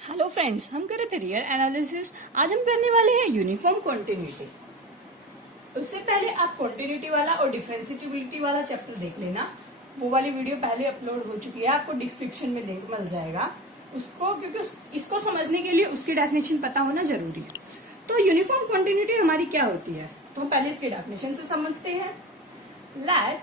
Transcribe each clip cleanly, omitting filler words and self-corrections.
Hello friends, हम कर रहे थे रियल एनालिसिस। आज हम करने वाले हैं यूनिफॉर्म कॉन्टिन्यूटी। उससे पहले आप कॉन्टिन्यूटी वाला और डिफरेंशिएबिलिटी वाला चैप्टर देख लेना। वो वाली वीडियो पहले अपलोड हो चुकी है, आपको डिस्क्रिप्शन में लिंक मिल जाएगा उसको, क्योंकि इसको समझने के लिए उसकी डेफिनेशन पता होना जरूरी है। तो यूनिफॉर्म कॉन्टिन्यूटी हमारी क्या होती है, तो हम पहले इसकी डेफिनेशन से समझते हैं। Let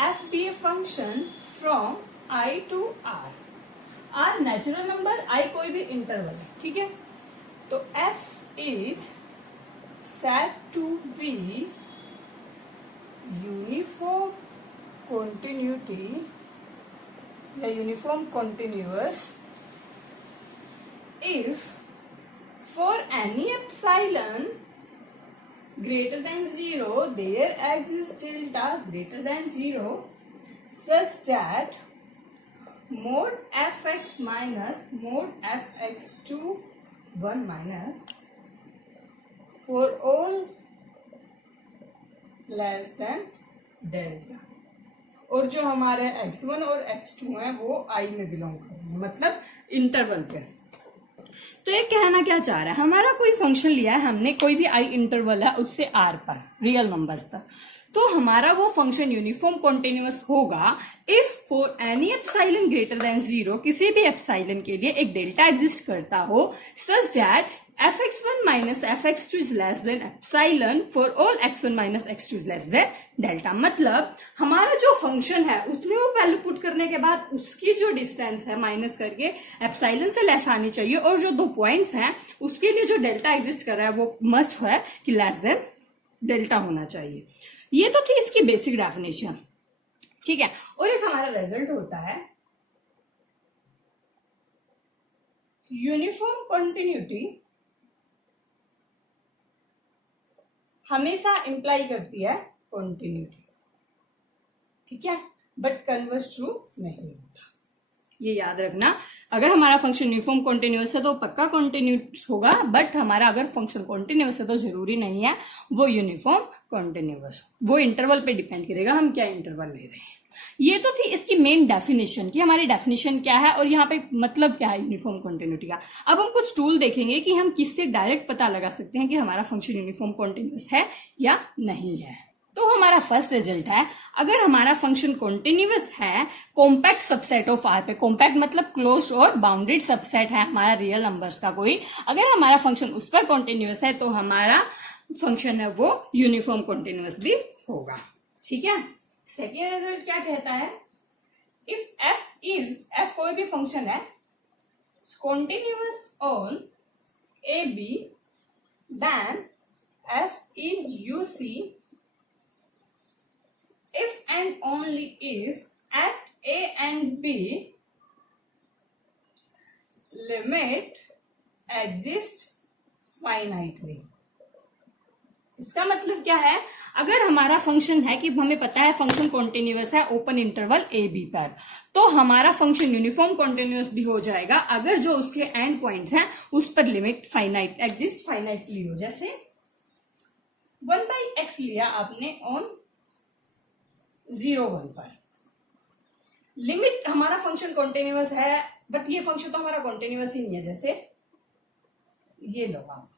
F be a function from I to R. R natural number, I कोई भी इंटरवल है, ठीक है। तो F is set to be uniform continuity या uniform continuous if for any epsilon greater than 0 there exists delta greater than 0 such that mod fx minus mod fx2 1 minus for all less than delta। और जो हमारे x1 और x2 है वो i में belong करते हैं, मतलब इंटरवल पे। तो ये कहना क्या चाह रहा है, हमारा कोई फंक्शन लिया है हमने, कोई भी आई इंटरवल है उससे आर पर रियल नंबर्स तक, तो हमारा वो फंक्शन यूनिफॉर्म कॉन्टिन्यूअस होगा if for any epsilon greater than 0, किसी भी एप्सिलॉन के लिए एक डेल्टा एग्जिस्ट करता हो, such that fx1 minus fx2 is less than epsilon for all x1 minus x2 is less than delta. मतलब हमारा जो फंक्शन है उसमें वो वैल्यू पुट करने के बाद उसकी जो डिस्टेंस है माइनस करके एप्सिलॉन से लेस आनी चाहिए, और जो दो पॉइंट्स हैं उसके लिए जो डेल्टा एग्जिस्ट कर रहा है वो मस्ट है कि लेस देन डेल्टा होना चाहिए। ये तो थी इसकी बेसिक डेफिनेशन, ठीक है। और एक हमारा रिजल्ट होता है यूनिफॉर्म कॉन्टिन्यूटी हमेशा इंप्लाई करती है कॉन्टिन्यूटी, ठीक है, बट कन्वर्स ट्रू नहीं होता। ये याद रखना, अगर हमारा फंक्शन यूनिफॉर्म कॉन्टिन्यूअस है तो पक्का कॉन्टिन्यूअस होगा, बट हमारा अगर फंक्शन कॉन्टिन्यूअस है तो जरूरी नहीं है वो यूनिफॉर्म कॉन्टिन्यूअस। वो इंटरवल पे डिपेंड करेगा हम क्या इंटरवल ले रहे हैं। ये तो थी इसकी मेन डेफिनेशन कि हमारी डेफिनेशन क्या है और यहाँ पे मतलब क्या है यूनिफॉर्म कॉन्टिन्यूटी का। अब हम कुछ टूल देखेंगे कि हम किससे डायरेक्ट पता लगा सकते हैं कि हमारा फंक्शन यूनिफॉर्म कॉन्टिन्यूअस है या नहीं है। तो हमारा फर्स्ट रिजल्ट है, अगर हमारा फंक्शन कॉन्टिन्यूअस है कॉम्पैक्ट सबसेट ऑफ आर पे, कॉम्पैक्ट मतलब क्लोज्ड और बाउंडेड सबसेट है हमारा रियल नंबर्स का कोई, अगर हमारा फंक्शन उस पर कॉन्टिन्यूअस है तो हमारा फंक्शन है वो यूनिफॉर्म कॉन्टिन्यूअस भी होगा, ठीक है। सेकेंड रिजल्ट क्या कहता है, इफ एफ कोई भी फंक्शन है continuous on A B then F is UC if and only if at a and b limit exists finitely। इसका मतलब क्या है, अगर हमारा फंक्शन है कि हमें पता है फंक्शन कॉन्टिन्यूअस है ओपन इंटरवल ए बी पर, तो हमारा फंक्शन यूनिफॉर्म कॉन्टिन्यूअस भी हो जाएगा अगर जो उसके एंड पॉइंट्स हैं उस पर लिमिट फाइनाइट एग्जिस्ट फाइनाइटली हो। जैसे 1/x लिया आपने ऑन 0 1 पर, लिमिट हमारा फंक्शन कॉन्टिन्यूअस है बट ये फंक्शन तो हमारा कॉन्टिन्यूअस ही नहीं है। जैसे ये लो आप,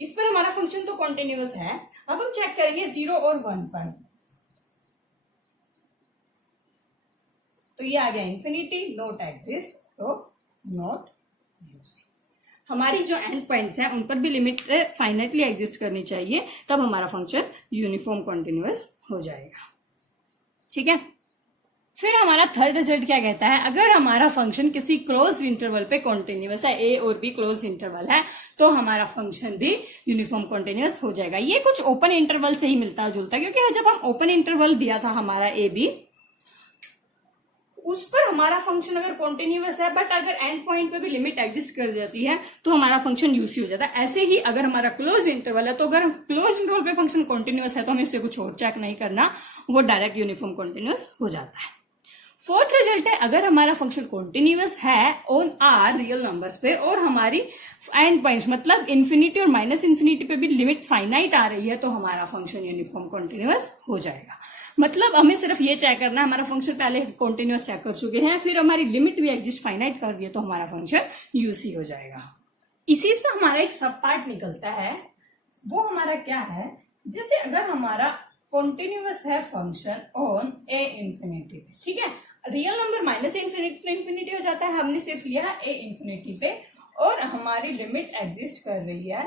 इस पर हमारा फंक्शन तो कॉन्टिन्यूअस है। अब हम चेक करेंगे 0 और 1 पर, तो ये आ गया इंफिनिटी, नॉट एग्जिस्ट, तो नॉट यूज। हमारी जो एंड पॉइंट्स हैं उन पर भी लिमिट फाइनाइटली एग्जिस्ट करनी चाहिए, तब हमारा फंक्शन यूनिफॉर्म कॉन्टिन्यूअस हो जाएगा, ठीक है। फिर हमारा थर्ड रिजल्ट क्या कहता है, अगर हमारा फंक्शन किसी क्लोज इंटरवल पे कॉन्टिन्यूअस है, ए और बी क्लोज इंटरवल है, तो हमारा फंक्शन भी यूनिफॉर्म कॉन्टिन्यूअस हो जाएगा। ये कुछ ओपन इंटरवल से ही मिलता जुलता है, क्योंकि जब हम ओपन इंटरवल दिया था हमारा ए बी, उस पर हमारा फंक्शन अगर कॉन्टिन्यूअस है बट अगर एंड पॉइंट पे भी लिमिट एग्जिस्ट कर जाती है तो हमारा फंक्शन यूसी हो जाता है। ऐसे ही अगर हमारा क्लोज इंटरवल है, तो अगर क्लोज इंटरवल पे फंक्शन कॉन्टिन्यूअस है तो हमें इसे कुछ और चेक नहीं करना, वो डायरेक्ट यूनिफॉर्म कॉन्टिन्यूअस हो जाता है। फोर्थ रिजल्ट है, अगर हमारा फंक्शन कॉन्टिन्यूअस है ऑन आर रियल नंबर्स पे और हमारी एंड पॉइंट्स मतलब इन्फिनिटी और माइनस इन्फिनिटी पे भी लिमिट फाइनाइट आ रही है, तो हमारा फंक्शन यूनिफॉर्म कॉन्टिन्यूअस हो जाएगा। मतलब हमें सिर्फ ये चेक करना है, हमारा फंक्शन पहले कॉन्टिन्यूअस चेक कर चुके हैं, फिर हमारी लिमिट भी एग्जिस्ट फाइनाइट कर दिए तो हमारा फंक्शन यूसी हो जाएगा। इसी से हमारा एक सब पार्ट निकलता है, वो हमारा क्या है, जैसे अगर हमारा कॉन्टिन्यूअस है फंक्शन ऑन ए इंफिनिटी, ठीक है, रियल नंबर माइनस इंफिनिटी हो जाता है, हमने सिर्फ लिया ए इंफिनिटी पे, और हमारी लिमिट एग्जिस्ट कर रही है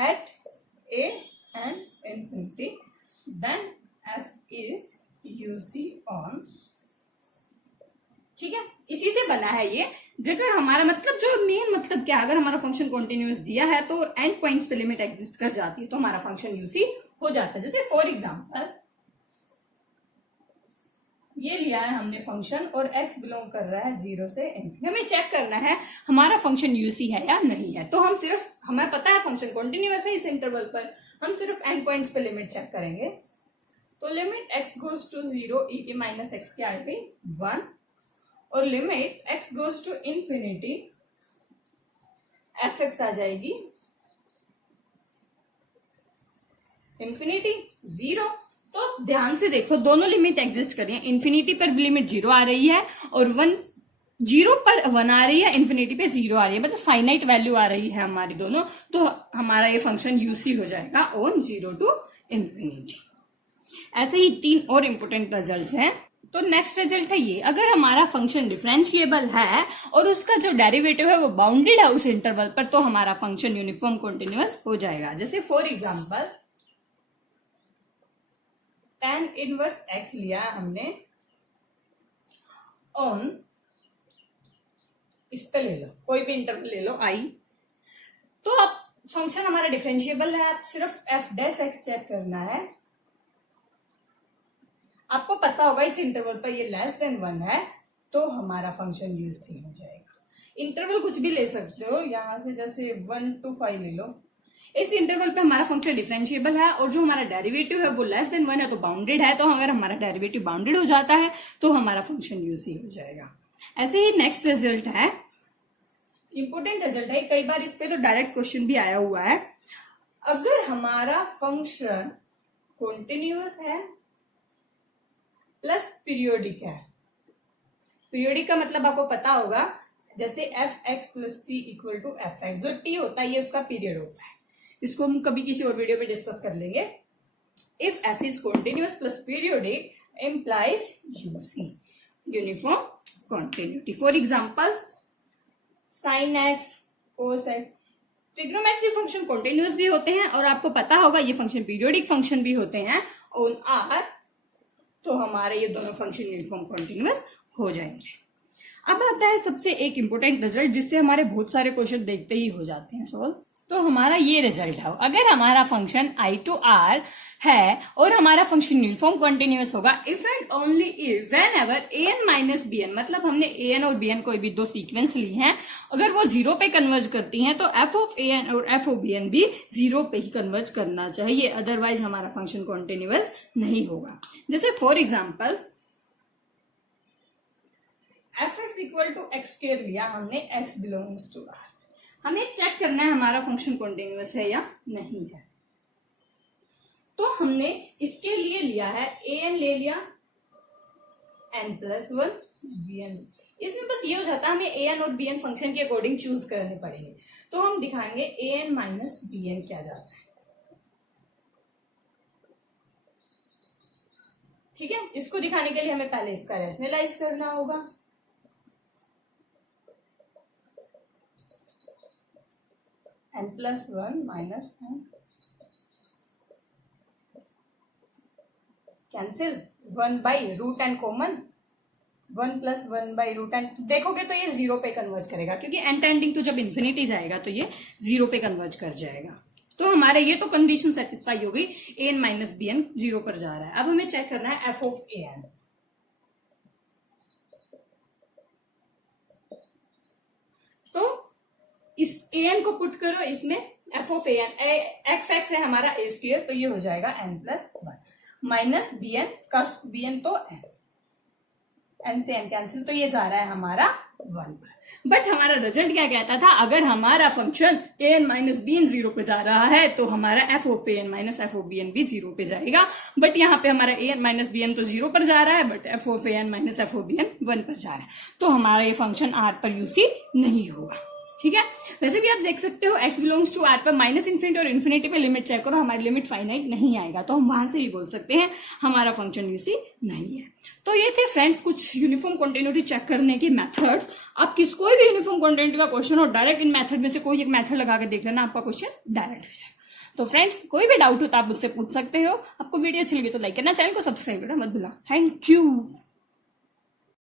at A and infinity, then F is UC on, ठीक है। इसी से बना है ये, जगह हमारा मतलब जो मेन मतलब क्या, अगर हमारा फंक्शन कॉन्टिन्यूअस दिया है तो एंड पॉइंट्स पे लिमिट एग्जिस्ट कर जाती है तो हमारा फंक्शन यूसी हो जाता है। जैसे फॉर एग्जांपल ये लिया है हमने फंक्शन और x बिलोंग कर रहा है 0 से इनफिनिटी, हमें चेक करना है हमारा फंक्शन यूसी है या नहीं है। तो हम सिर्फ, हमें पता है फंक्शन कॉन्टिन्यूअस है इस इंटरवल पर, हम सिर्फ एंड पॉइंट्स पे लिमिट चेक करेंगे। तो limit x goes to 0 e की माइनस एक्स क्या आएगी 1, और limit x goes to infinity F X आ जाएगी इंफिनिटी 0। तो ध्यान से देखो, दोनों लिमिट एग्जिस्ट कर रही है, इंफिनिटी पर लिमिट 0 आ रही है और 0 पर 1 आ रही है, इंफिनिटी पे 0 आ रही है, मतलब फाइनाइट वैल्यू आ रही है हमारी दोनों। तो हमारा ये फंक्शन यूसी हो जाएगा ऑन 0 टू इंफिनिटी। ऐसे ही 3 और इंपोर्टेंट रिजल्ट्स हैं। तो नेक्स्ट रिजल्ट है ये, अगर हमारा फंक्शन डिफरेंशिएबल है और उसका जो डेरिवेटिव है वो बाउंडेड है उस इंटरवल पर, तो हमारा फंक्शन यूनिफॉर्म कॉन्टिन्यूअस हो जाएगा। जैसे for example tan inverse x लिया हमने ऑन, इस पे ले लो कोई भी इंटरवल ले लो i, तो अब फंक्शन हमारा डिफरेंशिएबल है, आप सिर्फ f डैश x चेक करना है। आपको पता होगा इस इंटरवल पर ये लेस देन 1 है तो हमारा फंक्शन यूसी हो जाएगा। इंटरवल कुछ भी ले सकते हो, यहां से जैसे 1 to 5 ले लो, इस इंटरवल पे हमारा फंक्शन डिफरेंशिएबल है और जो हमारा डेरिवेटिव है वो लेस देन 1 है तो बाउंडेड है। तो अगर हमारा डेरिवेटिव बाउंडेड हो जाता है तो हमारा फंक्शन यूसी हो जाएगा। ऐसे ही नेक्स्ट रिजल्ट है, इंपोर्टेंट रिजल्ट है, कई बार इस पे तो डायरेक्ट क्वेश्चन भी आया हुआ है। अगर हमारा फंक्शन कॉन्टिन्यूअस है प्लस पीरियोडिक है, पीरियोडिक का मतलब आपको पता होगा, जैसे F X plus T equal to F X, जो टी होता है ये उसका पीरियड होता है, इसको हम कभी किसी और वीडियो में डिस्कस कर लेंगे। If F is continuous plus periodic implies UC, uniform continuity. For example sine x cos x, trigonometry function continuous भी होते हैं और आपको पता होगा ये फंक्शन पीरियोडिक फंक्शन भी होते हैं ऑन आर, तो हमारे ये दोनों फंक्शन यूनिफॉर्म कॉन्टिन्यूअस हो जाएंगे। अब आता है सबसे एक इंपॉर्टेंट रिजल्ट जिससे हमारे बहुत सारे क्वेश्चन देखते ही हो जाते हैं सोल्व। तो हमारा ये रिजल्ट है, अगर हमारा फंक्शन i to r है और हमारा फंक्शन यूनिफॉर्म कॉन्टिन्यूअस होगा if and only if when ever an minus bn, मतलब हमने an और bn कोई भी दो सीक्वेंस ली हैं, अगर वो 0 पे कन्वर्ज करती हैं तो f of an और f of bn भी 0 पे ही कन्वर्ज करना चाहिए, अदरवाइज हमारा फंक्शन कॉन्टिन्यूअस नहीं होगा। जैसे for example F X equal to X square लिया हमने, x बिलोंग्स टू r, हमें चेक करना है हमारा फंक्शन कॉन्टिन्यूअस है या नहीं है। तो हमने इसके लिए लिया है an ले लिया n प्लस 1 bn, इसमें बस ये हो जाता है हमें an और bn फंक्शन के अकॉर्डिंग चूज करने पड़ेंगे। तो हम दिखाएंगे an माइनस bn क्या जाता है, ठीक है। इसको दिखाने के लिए हमें पहले इसका रैशनलाइज करना होगा। n plus 1 minus n cancel, 1 by root N common, 1 plus 1 by root N, देखोगे तो ये 0 पे कन्वर्ज करेगा क्योंकि n टेंडिंग टू जब इन्फिनिटी जाएगा तो ये 0 पे कन्वर्ज कर जाएगा। तो हमारे ये तो कंडीशन सेटिस्फाई हो गई, an माइनस bn 0 पर जा रहा है। अब हमें चेक करना है f ऑफ an, तो इस an को पुट करो इसमें, f of an x x है हमारा a स्क्वायर, तो ये हो जाएगा n प्लस 1 माइनस bn का bn तो n, n से n कैंसिल, तो ये जा रहा है हमारा 1 पर। बट हमारा रिजल्ट क्या कहता था, अगर हमारा function an minus B N 0 पे जा रहा है तो हमारा f of an minus f of bn भी 0 पे जाएगा। बट यहाँ पे हमारा an माइनस bn तो 0 पर जा रहा है, but f of an minus f of bn 1 पर जा रहा है, तो हमारा ये फंक्शन r पर यूसी नहीं होगा। ठीक है, वैसे भी आप देख सकते हो x बिलोंग्स टू r पर माइनस इन्फिनिटी और इन्फिनिटी पे लिमिट चेक करो, हमारी लिमिट फाइनाइट नहीं आएगा, तो हम वहां से ही बोल सकते हैं हमारा फंक्शन यूसी नहीं है। तो ये थे फ्रेंड्स कुछ यूनिफॉर्म कॉन्टिन्यूटी चेक करने के मेथड्स। आप कोई भी यूनिफॉर्म कॉन्टिन्यूटी का क्वेश्चन हो, डायरेक्ट इन मेथड में से कोई एक मेथड लगा के देख लेना, आपका क्वेश्चन डायरेक्ट हो जाएगा। तो फ्रेंड्स कोई भी डाउट हो तो आप मुझसे पूछ सकते हो। आपको वीडियो अच्छी लगी तो लाइक करना, चैनल को सब्सक्राइब करना मत भूलना। Thank you.